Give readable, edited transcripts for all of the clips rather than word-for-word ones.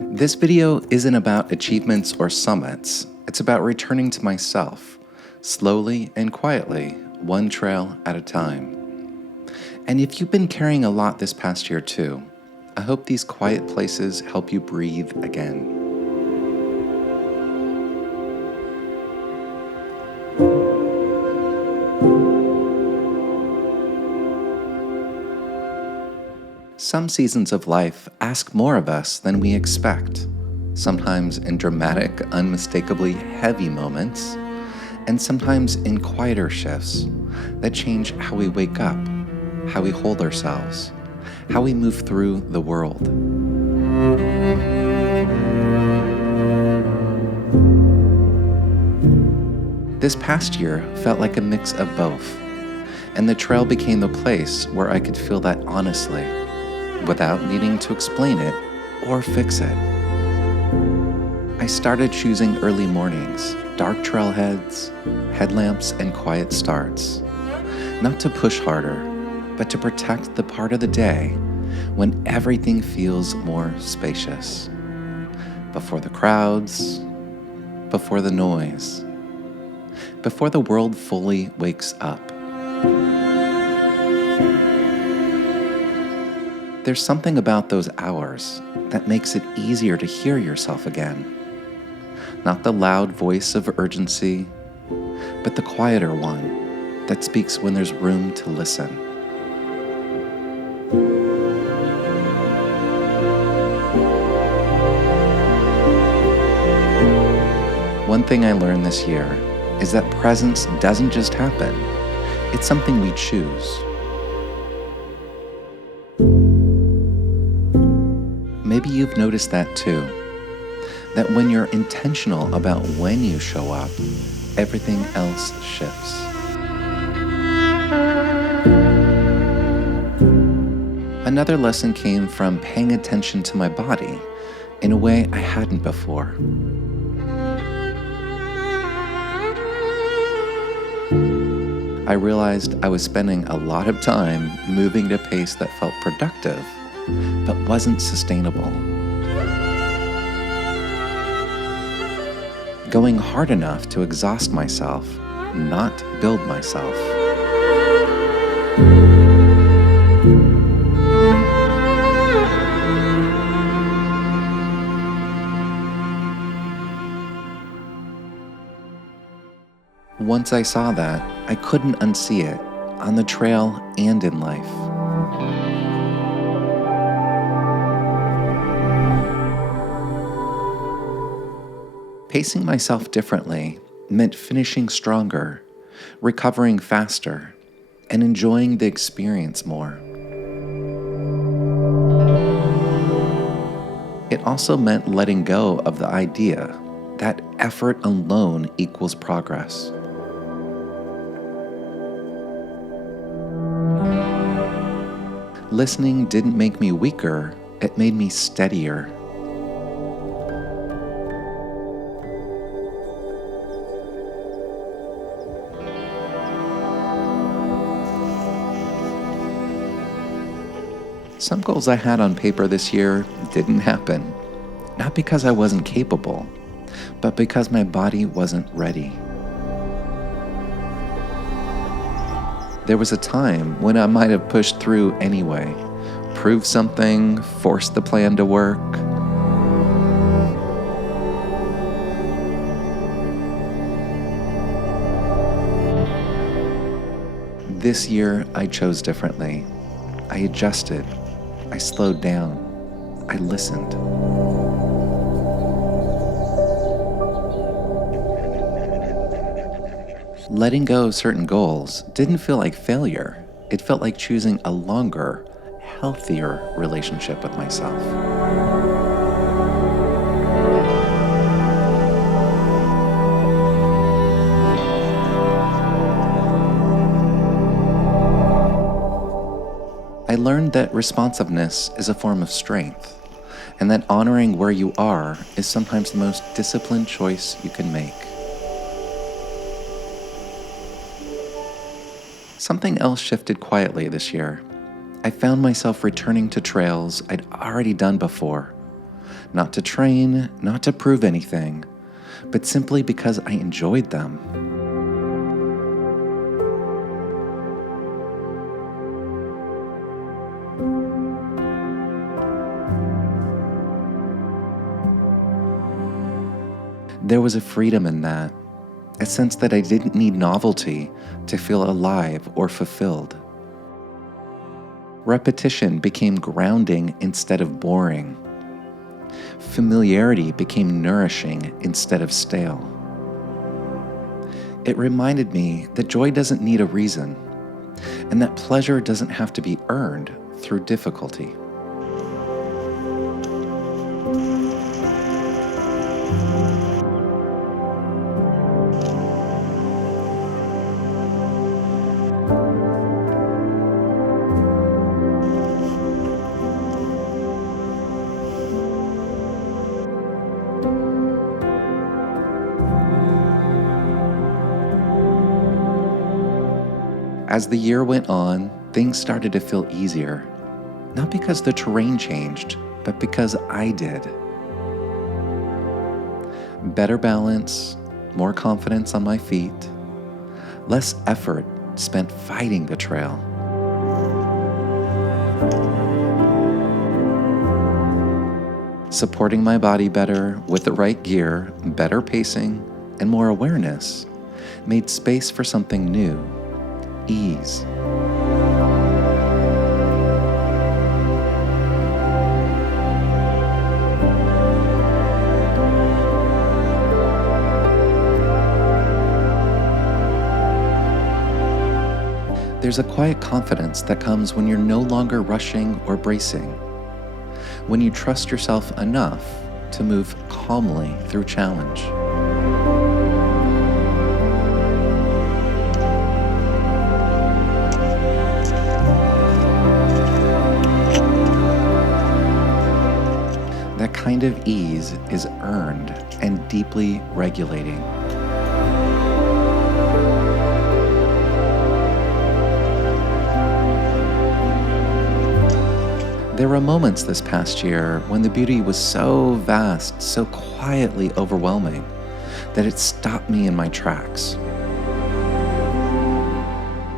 This video isn't about achievements or summits. It's about returning to myself, slowly and quietly, one trail at a time. And if you've been carrying a lot this past year too, I hope these quiet places help you breathe again. Some seasons of life ask more of us than we expect, sometimes in dramatic, unmistakably heavy moments, and sometimes in quieter shifts that change how we wake up, how we hold ourselves, how we move through the world. This past year felt like a mix of both, and the trail became the place where I could feel that honestly, without needing to explain it or fix it. I started choosing early mornings, dark trailheads, headlamps, and quiet starts, not to push harder, but to protect the part of the day when everything feels more spacious. Before the crowds, before the noise, before the world fully wakes up. There's something about those hours that makes it easier to hear yourself again. Not the loud voice of urgency, but the quieter one that speaks when there's room to listen. One thing I learned this year is that presence doesn't just happen. It's something we choose. Maybe you've noticed that too, that when you're intentional about when you show up, everything else shifts. Another lesson came from paying attention to my body in a way I hadn't before. I realized I was spending a lot of time moving at a pace that felt productive, but wasn't sustainable. Going hard enough to exhaust myself, not build myself. Once I saw that, I couldn't unsee it, on the trail and in life. Pacing myself differently meant finishing stronger, recovering faster, and enjoying the experience more. It also meant letting go of the idea that effort alone equals progress. Listening didn't make me weaker, it made me steadier. Some goals I had on paper this year didn't happen, not because I wasn't capable, but because my body wasn't ready. There was a time when I might have pushed through anyway, proved something, forced the plan to work. This year, I chose differently. I adjusted. I slowed down. I listened. Letting go of certain goals didn't feel like failure. It felt like choosing a longer, healthier relationship with myself. I learned that responsiveness is a form of strength, and that honoring where you are is sometimes the most disciplined choice you can make. Something else shifted quietly this year. I found myself returning to trails I'd already done before, Not to train, not to prove anything, but simply because I enjoyed them. There was a freedom in that, a sense that I didn't need novelty to feel alive or fulfilled. Repetition became grounding instead of boring. Familiarity became nourishing instead of stale. It reminded me that joy doesn't need a reason, and that pleasure doesn't have to be earned through difficulty. As the year went on, things started to feel easier, not because the terrain changed, but because I did. Better balance, more confidence on my feet, less effort spent fighting the trail. Supporting my body better with the right gear, better pacing, and more awareness made space for something new. Ease. There's a quiet confidence that comes when you're no longer rushing or bracing, when you trust yourself enough to move calmly through challenge. That kind of ease is earned and deeply regulating. There were moments this past year when the beauty was so vast, so quietly overwhelming, that it stopped me in my tracks.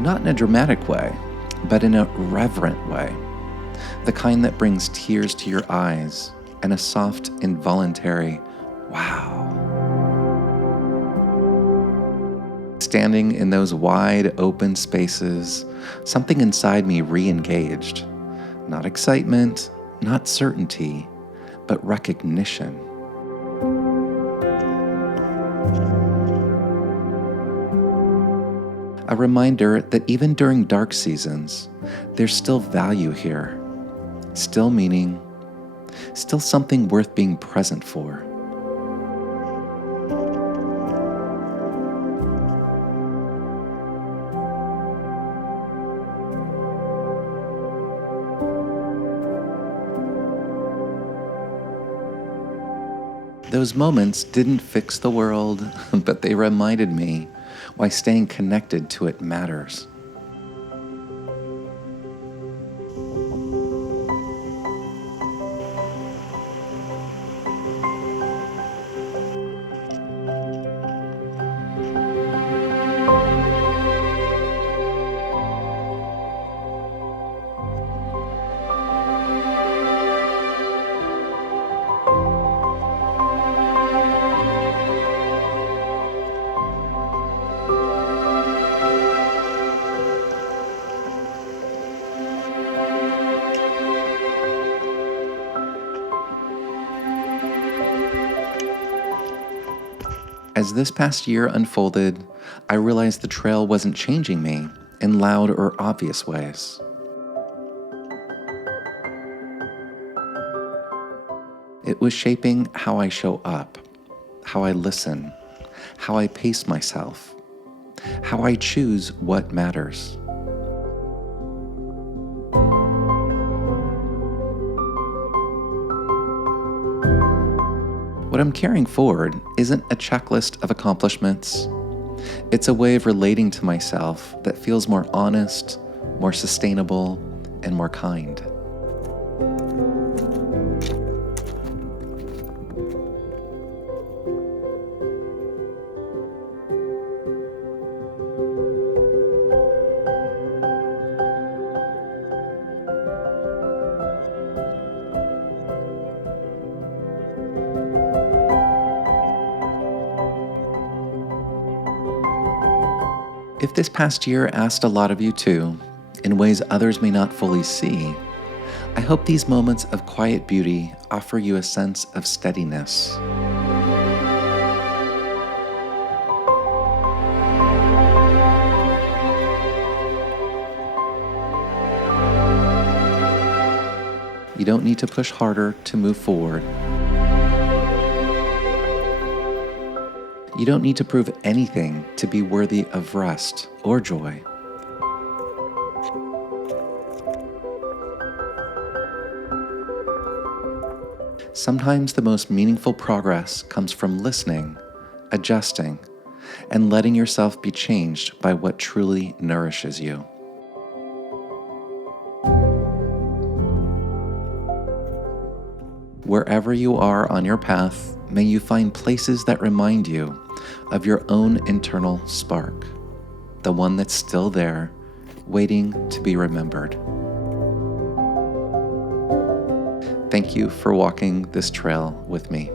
Not in a dramatic way, but in a reverent way, the kind that brings tears to your eyes and a soft, involuntary, wow. Standing in those wide open spaces, something inside me re-engaged. Not excitement, not certainty, but recognition. A reminder that even during dark seasons, there's still value here, still meaning, still something worth being present for. Those moments didn't fix the world, but they reminded me why staying connected to it matters. As this past year unfolded, I realized the trail wasn't changing me in loud or obvious ways. It was shaping how I show up, how I listen, how I pace myself, how I choose what matters. What I'm carrying forward isn't a checklist of accomplishments. It's a way of relating to myself that feels more honest, more sustainable, and more kind. If this past year asked a lot of you too, in ways others may not fully see, I hope these moments of quiet beauty offer you a sense of steadiness. You don't need to push harder to move forward. You don't need to prove anything to be worthy of rest or joy. Sometimes the most meaningful progress comes from listening, adjusting, and letting yourself be changed by what truly nourishes you. Wherever you are on your path, may you find places that remind you of your own internal spark, the one that's still there, waiting to be remembered. Thank you for walking this trail with me.